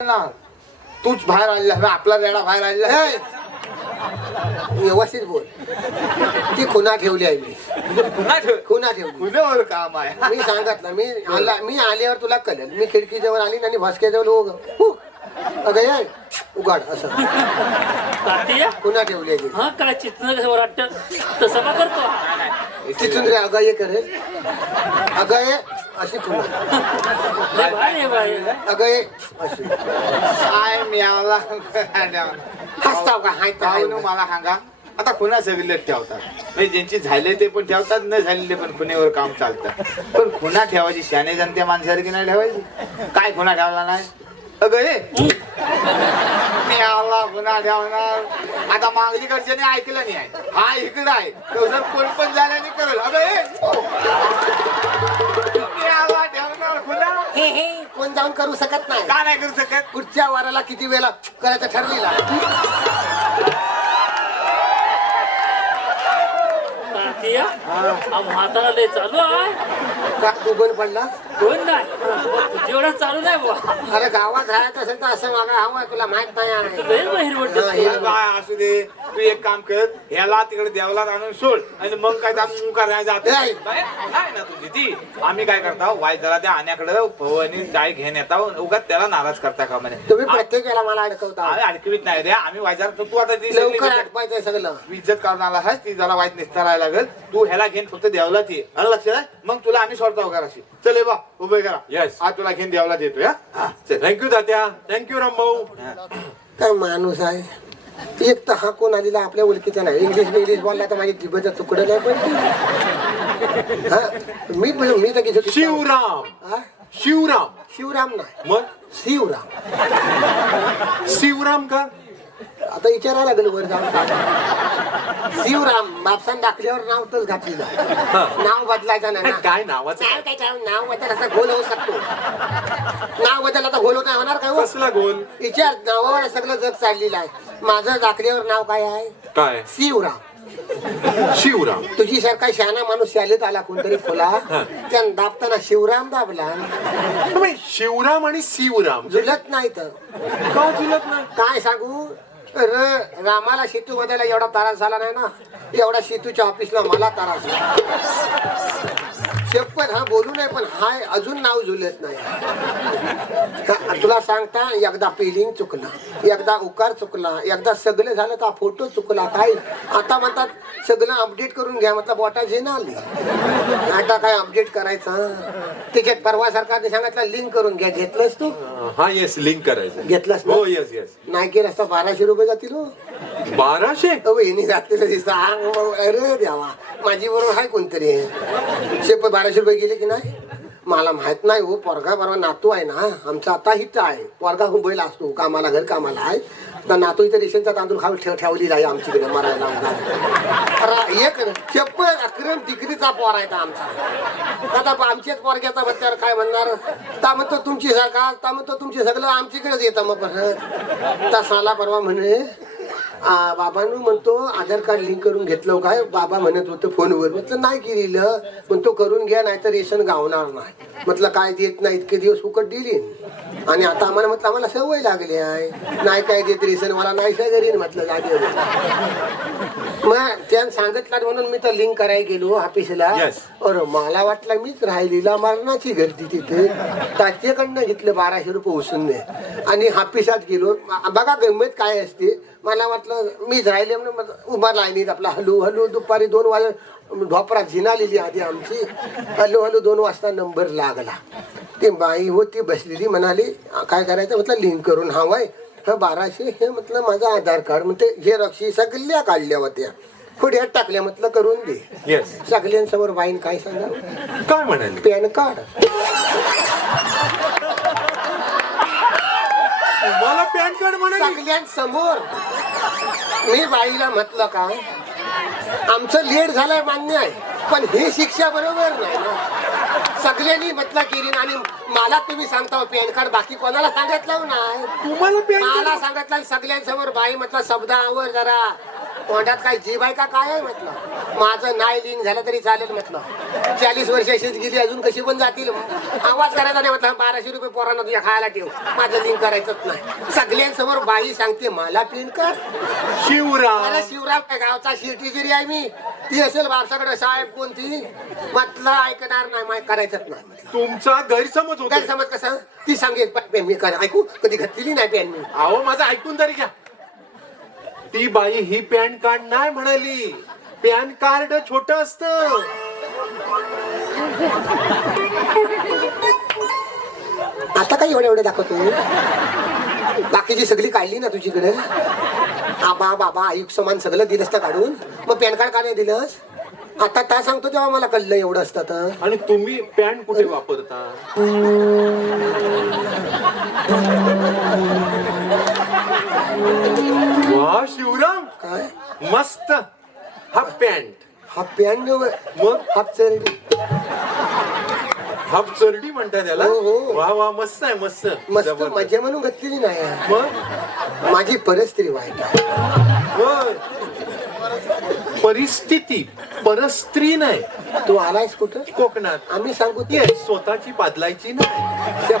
ना तूच बाहेर आलेला आपला रेडा बाहेर आलेला ए! व्यवस्थित बोल. ती खुना ठेवली आहे मी. खुना ठेवली. पुण्यावर काम आहे. मी सांगितलं मी आला मी आल्यावर तुला कळेल. मी खिडकीजवळ आली आणि भस्क्याजवळ उग हु. अगं ये. उघड असं. खुना ठेवली आहे हा काय चित्र कसं वाटतं? तसं का करतो? तिथून रे अगं ये करेल. अगं ये. अशी खुना. अगं ये अशी. काय मिळाला हसताव का? हाय तर हाय मला सांगा आता कुणा सगळे ठेवतात. म्हणजे ज्यांची झाले ते पण ठेवतात न झालेले पण खुनेवर काम चालतं. पण खुना ठेवायची शाने जनते माणसासारखी नाही ठेवायची. काय खुना ठेवला नाही? अगं हे मी आला पुन्हा ठेवणार. आता मागली कडच्याने ऐकलं नाही आहे. हा इकडं आहे. तो जर कोण पण झाल्याने करेल. अगं हे हे हे कोण जाऊन करू शकत नाही. का नाही करू शकत? पुढच्या वाराला किती वेळा करायचं ठरलेला तात्या हा म्हातारा लय चालू आहे. का तू बंद पडला? कोण नाही? जेवढा चालू नाही बुवा. अरे गावात राहत असेल तर असं मला हवं तुला माहीत नाही आहे. लय हा, हे असू दे. तू एक काम कर ह्याला तिकडे देवला आणून सोड. आणि मग काय नाही जात. नाही. ना तुझी ती. आम्ही काय करता वाय जरा त्या आण्याकडे फवानी डाय घेऊन येता उगाच त्याला नाराज करता का म्हणे? तुम्ही प्रत्येक वेळेला मला अडकवता. आम्ही अडकवीत नाही रे. आम्ही वायजार तू आता ती सगळी लवकर सगळं. इज्जत करून आला आहेस ती जरा वाईट निस्तारायला लागल. तू ह्याला घेऊन फक्त देवला ती आणि लक्ष आहे मग तुला आम्ही सोडता वगैरे अशी चल बा उभे करा. Yes. आज तुला घेऊन देवला देतो या. Thank you Tatya. Thank you Rambhau. काय माणूस आहे? एक तर हा कोण आलेला आपल्या ओळखीचा नाही. इंग्लिश इंग्लिश बोलला तर माझी जिभेचं तुकडं नाही पण हा मी मी तर किती शिवराम. हा? शिवराम. शिवराम नाही. मग? शिवराम. शिवराम का? आता विचारायला लागेल वर जाऊन. काय. शिवराम बापसान दाखल्यावर नाव तर घातलेलं. नाव बदलायचं नाही ना. काय नावाचं? नाव काय ठेव, नाव बदल असा गोल होऊ शकतो. नाव बदल आता गोल नाही होणार काय हो? कसला गोल? विचार नावावर सगळं जग चाललेलं आहे. माझं दाखल्यावर नाव काय आहे? काय? शिवराम. शिवराम. तुझी सारखा शहाणा माणूस शाळेत आला कोणतरी फुला त्यानं दाबताना शिवराम दाबला. शिवराम आणि शिवराम. जुलत नाही तर. का जुलत नाही? काय सांगू? र रामाला शेतू बदलायला एवढा त्रास झाला नाही ना? एवढा शेतूच्या ऑफिसला मला त्रास झाला. शपथ हा बोलू नाही पण हाय अजून नाव झुलत नाही. तुला सांगता एकदा पेलिंग चुकला एकदा उकार चुकला एकदा सगळं झालं तर फोटो चुकला काय आता म्हणतात सगळं अपडेट करून घ्या म्हटलं बोटा ना आली. आता काय अपडेट करायचं? त्याच्यात परवा सरकारने सांगितलं लिंक करून घ्या. घेतलंस तू? हा येस लिंक करायचं. घेतलंस हो येस येस नाही केलं असता बाराशे रुपये जातील हो. बाराशे? वहिनी जातील दिसत. अरे हो, द्यावा माझी बरोबर आहे कोणतरी. शेप बाराशे रुपये गेले की नाही? मला माहीत नाही हो पोरगा बरोबर नातू आहे ना. आमचा आता हित आहे. पोरगा मुंबईला असतो कामाला घर कामाला आहे. तर नातू इथं रेशनचा तांदूळ खाऊन ठेव ठेवलेला आहे आमच्याकडे मरायला अरे एक शेप अक्रम तिकरीचा पोर आहे आमचा. आता आमच्याच पोरग्याचा बच्चावर काय म्हणणार? ता म्हणतो तुमची सरकार ता म्हणतो तुमची सगळं आमच्याकडेच येतं मग परत. तर साला परवा म्हणे बाबांनो म्हणतो आधार कार्ड लिंक करून घेतलं काय? बाबा म्हणत होतं फोनवर. म्हटलं नाही केलेलं पण तो करून घ्या नाही तर रेशन गावणार नाही. म्हटलं काय देत नाही इतके दिवस फुकट दिली. आणि आता आम्हाला म्हटलं आम्हाला सवय लागली आहे. नाही काय देत रेशन मला नाही घरी. म्हटलं जागे मग त्यानं सांगितलं म्हणून मी तर लिंक करायला गेलो ऑफिसला. अरे मला वाटलं मीच राहिलेला मरणाची गर्दी तिथे. तात्याकडनं घेतलं बाराशे रुपये उसून आणि हापिसात गेलो. बघा गंमत काय असते? मला वाटलं मीच राहिले म्हणून उभा लाईनीत आपला हलू हलू दुपारी दोन वाजे ढोपरा झिनालेली आधी आमची. हलू हलू दोन वाजता नंबर लागला. ती बाई होती बसलेली म्हणाली काय करायचं? म्हटलं लिंक करून हवाय. हा बाराशे. हे म्हटलं माझं आधार कार्ड म्हणते हे रक्षी सगळ्या काढल्या होत्या. पुढे टाकल्या म्हटलं करून दे. येस सगळ्यांसमोर बाईन काय सांगा काय म्हणाले? PAN card. सगळ्यांसमोर मी बाईला म्हटलं काय आमचं लेट झालंय मान्य आहे पण ही शिक्षा बरोबर नाही ना. सगळ्यांनी म्हटलं केली आणि मला तुम्ही सांगता पॅन कार्ड बाकी कोणाला सांगितलं नाही? तुम्हाला मला सांगितलं सगळ्यांसमोर बाई म्हटलं शब्दावर जरा. तोंडात काय जीभ आहे का काय आहे म्हटलं? माझं नाही लिंक झालं तरी चालेल म्हटलं. चाळीस वर्ष अशीच गेली अजून कशी पण जातील. आवाज करायचा नाही म्हटलं बाराशे रुपये पोरांना तुझ्या खायला ठेव. माझं लिंक करायचंच नाही. सगळ्यांसमोर बाई सांगते मला पिन कर. शिवराम. अरे शिवराम काय गावचा शिर्टी जरी आहे मी. ती असेल बापसाकडे साहेब कोणती? म्हटलं ऐकणार नाही माय करायचंच नाही. तुमचा गैरसमज होता गैरसमज कसा? ती सांगेल मी कर. ऐकू? कधी घातलेली नाही पेन मी. अहो माझं ऐकून तरी घ्या. ती बाई ही पॅन कार्ड नाही म्हणाली. पॅन कार्ड छोट असत. आता काय एवढे एवढे दाखवतो. बाकीची सगळी काढली ना तुझीकडे? आबा बाबा आयुक समान सगळं दिलंस का काढून. मग पॅन कार्ड का नाही दिलंस? आता काय सांगतो तेव्हा मला कळलं एवढं असतं तर. आणि तुम्ही पॅन कुठे वापरता? वा शिवराम काय? मस्त. हा पॅन्ट हा पॅन मग? हाफ चरडी. हाफ चरडी म्हणतात त्याला हो, हो. वा वा मस्त आहे मस्त. मस्त जबरदस्त. मजा म्हणून घातलेली नाही. आहे. मग? माझी परिस्थिती वाईट आहे. मग? परिस्थिती परस्त्री नाही. तू आलायस कुठं? कोकणात. आम्ही सांगू ते येस स्वतःची बदलायची नाही.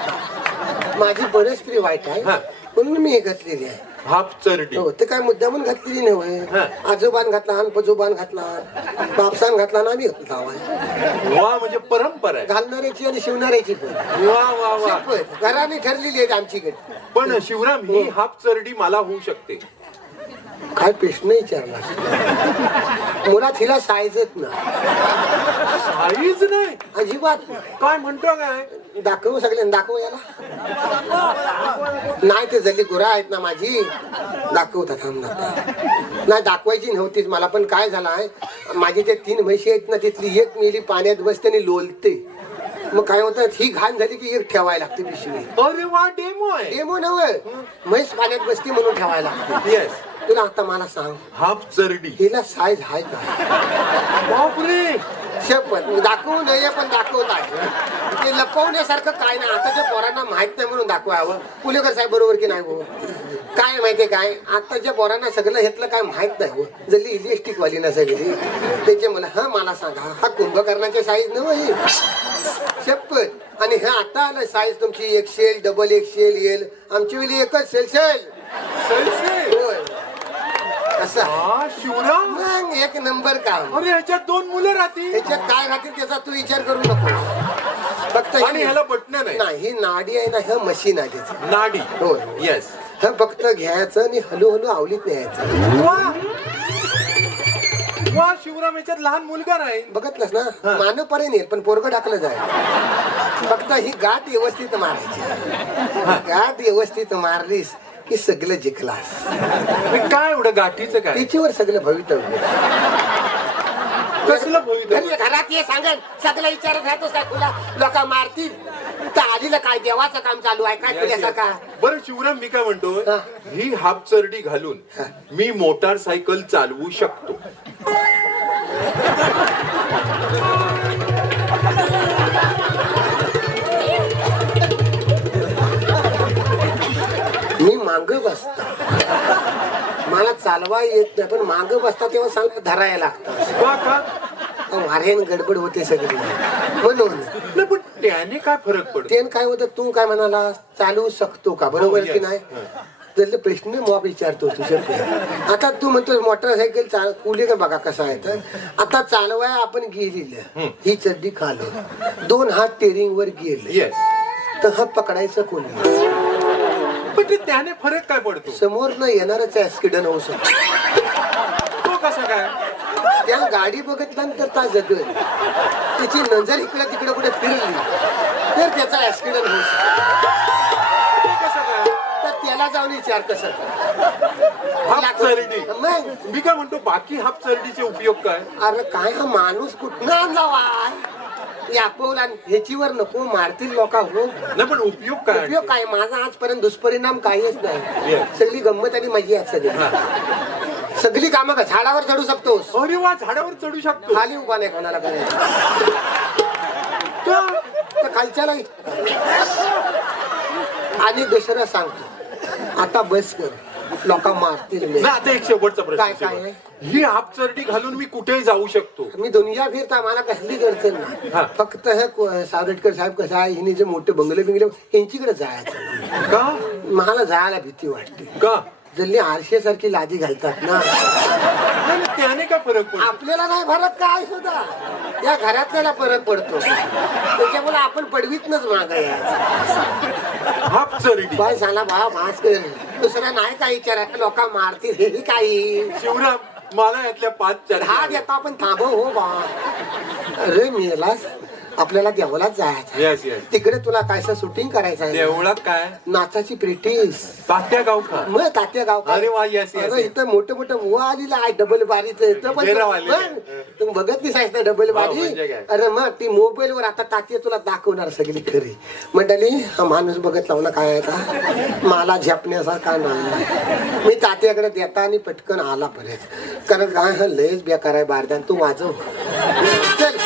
माझी परिस्थिती वाईट आहे. हा. म्हणून मी हे घातलेली आहे. हाफ चरडी. हो ते काय मुद्दामून घातलेली नव्हे हा. आजोबान घातला आणि पजोबान घातला बापसान घातला आणि आम्ही घातला होय. वा म्हणजे परंपरा आहे. घालणाऱ्याची आणि शिवणाऱ्याची पण. वा वा वा. घराने ठरलेली आहेत आमची गट. पण शिवराम ही. हाफ चरडी मला होऊ शकते. काय प्रश्न विचारला मुलात हिला सायजत ना काहीच नाही? अजिबात नाही. काय म्हणतो काय? दाखवू सगळ्यांना दाखवू याला. नाही ते जल्ली गुरा आहेत ना माझी. दाखवता थांब नाही दाखवायची नव्हतीच. मला पण काय झालं आहे? माझी ते तीन म्हशी आहेत ना तिथली एक मेली पाण्यात बसते आणि लोलते मग काय होतं? ही घाण झाली की एक ठेवायला लागते पिशवी. अरे वा डेमो आहे. डेमो नव म्हैस पाण्यात बसती म्हणून ठेवायला लागते. येस तुला आता मला सांग. हाफ चरडी. हिला साईज आहे का? बापरे! दाखवू नये पण दाखवत आहे. ते लपवण्यासारखं काय नाही. आताच्या पोरांना माहीत नाही म्हणून दाखवावं. पुलेकर साहेब बरोबर की नाही हो? काय माहितीये काय? आताच्या पोरांना सगळं घेतलं काय माहीत नाही हो. जल्ली इलेक्ट्रिक वाली ना सगळी त्याचे मला हा मला सांगा. हा कुंभकर्णाची साईज नव ही. शपथ आणि हा आता आलं साईज तुमची एक्सेल डबल एक्सेल येल आमची वेळी एकच सेल सेल सलसे होय असं. हा शिवराम मग एक नंबर काम. अरे ह्याच्यात दोन मुलं राहतील? त्याच्यात काय राहतील त्याचा तू विचार करू नको. फक्त ही- आणि ह्याला बटन नाही. नाही ही नाडी आहे ना हे मशीन आहे त्याचं. नाडी. होय. येस हे फक्त घ्यायचं आणि हळूहळू आवलीत न्यायचं. वा! वा शिवराम याच्यात लहान मुलगा नाही बघतलंस ना? मानव पर्यंत येईल पण पोरग टाकलं जाय फक्त ही गाठ व्यवस्थित मारायची. गाठ व्यवस्थित मारलीस की सगळं जिंकलास. हे काय एवढं गाठीचं काय? त्याच्यावर सगळं भवितव्य. कसलं भवितव्य? घरी घरात ये सांगेल सगळं विचारत राहतोस काय तुला? लोक मारतील. तर आलीला काय देवाचं काम चालू आहे काय तुझ्यासारखा बरं शिवराम मी काय म्हणतो हा. ही हाफ चरडी घालून मी मोटारसायकल चालवू शकतो. मांग बसता. मला चालवा येत नाही पण मांग बसता तेव्हा सांग धरायला लागतं. वाऱ्यान गडबड होते सगळी. म्हणून. नाही, पण त्याने काय फरक पडतो? ते काय होतं तू काय म्हणाला चालवू शकतो का? बरोबर हो, की. नाही? तर प्रश्न मग विचारतो तुझ्या आता तू म्हणतो मोटरसायकल चाल कुले का बघा कसं आहे तर? आता चालवाय आपण गेलेलं. ही. चड्डी खालो. दोन हात टेरिंग वर गेले. तर हात पकडायचं कोणी? पण ते त्याने फरक काय पडतो? समोर न येणारच ऍक्सिडेंट होऊ शकतो. तो कसा काय? त्याला गाडी बघितल्यानंतर ता जगल. त्याची नजर इकडे तिकडे कुठे फिरली तर त्याचा ऍक्सिडेंट होऊ शकतो. तो कसा काय? तर त्याला जाऊन विचार कसं हाफ चरडी. मग? मी काय म्हणतो बाकी हाफ चरडीचे उपयोग काय? अरे काय हा माणूस कुठनं आणला वाय? यापवला ह्याचीवर नको मारतील लोक हो. नाही पण उपयोग काय? उपयोग काय? माझा आजपर्यंत दुष्परिणाम काहीच नाही. Yes. सगळी गंमत आणि मजा आहे सगळी. सगळी कामं का झाडावर चढू शकतोस. अरे वा झाडावर चढू शकतो खाली उभा नाही कोणाला करायचं. का? तर खालच्याला. आणि दुसरं सांगतो. आता बस कर. लोक मारतील मी. ना आता एक शेवटचा काय- प्रश्न काय. ही हापचरटी घालून मी कुठेही जाऊ शकतो. मी दुनिया फिरता मला कसली अडचण नाही. फक्त हे को- सावडेटकर साहेब कसं आहे हिने जे मोठे बंगले बिंगले यांच्याकडे जायचं नाही. का? मला जायला भीती वाटते. का? जल्ली आरशे सारखी लादी घालतात ना. नाही, नाही, त्याने काय फरक पडतो? आपल्याला नाही फरक काय सुद्धा? त्या घरातल्याला फरक पडतो. त्याच्यामुळे आपण पडवीतनच मागायचं हापचरटी बाय सांगा बा मास्क. दुसरा नाही काय विचारायचं लोक मारतील हे काही. शिवराम मला यातल्या पाच हा चार देता आपण थांबव हो बा अरे मेलास आपल्याला देवलाच जायचं येस येस तिकडे तुला कायचं शूटिंग करायचं आहे? देवळात काय? नाचाची प्रॅक्टिस तात्या गावखा मग तात्या गाव काय? अरे वा, yes, yes, अगं, yes. इथं मोठे मोठे बुवा आलेला आहे डबल बारीच. इथं पण डेरावाले. मग, तू बघत दिसायच ना डबल बारी? म्हणजे काय? अरे मग ती मोबाईल वर आता तात्या तुला दाखवणार सगळी खरी. मंडळी हा माणूस बघत लावला काय आहे का मला झेपण्यासारखा नाही. मी तात्याकडे देता आणि पटकन आला परत. कारण काय हा लयच बेकार आहे बारदान. तू वाजव. चल.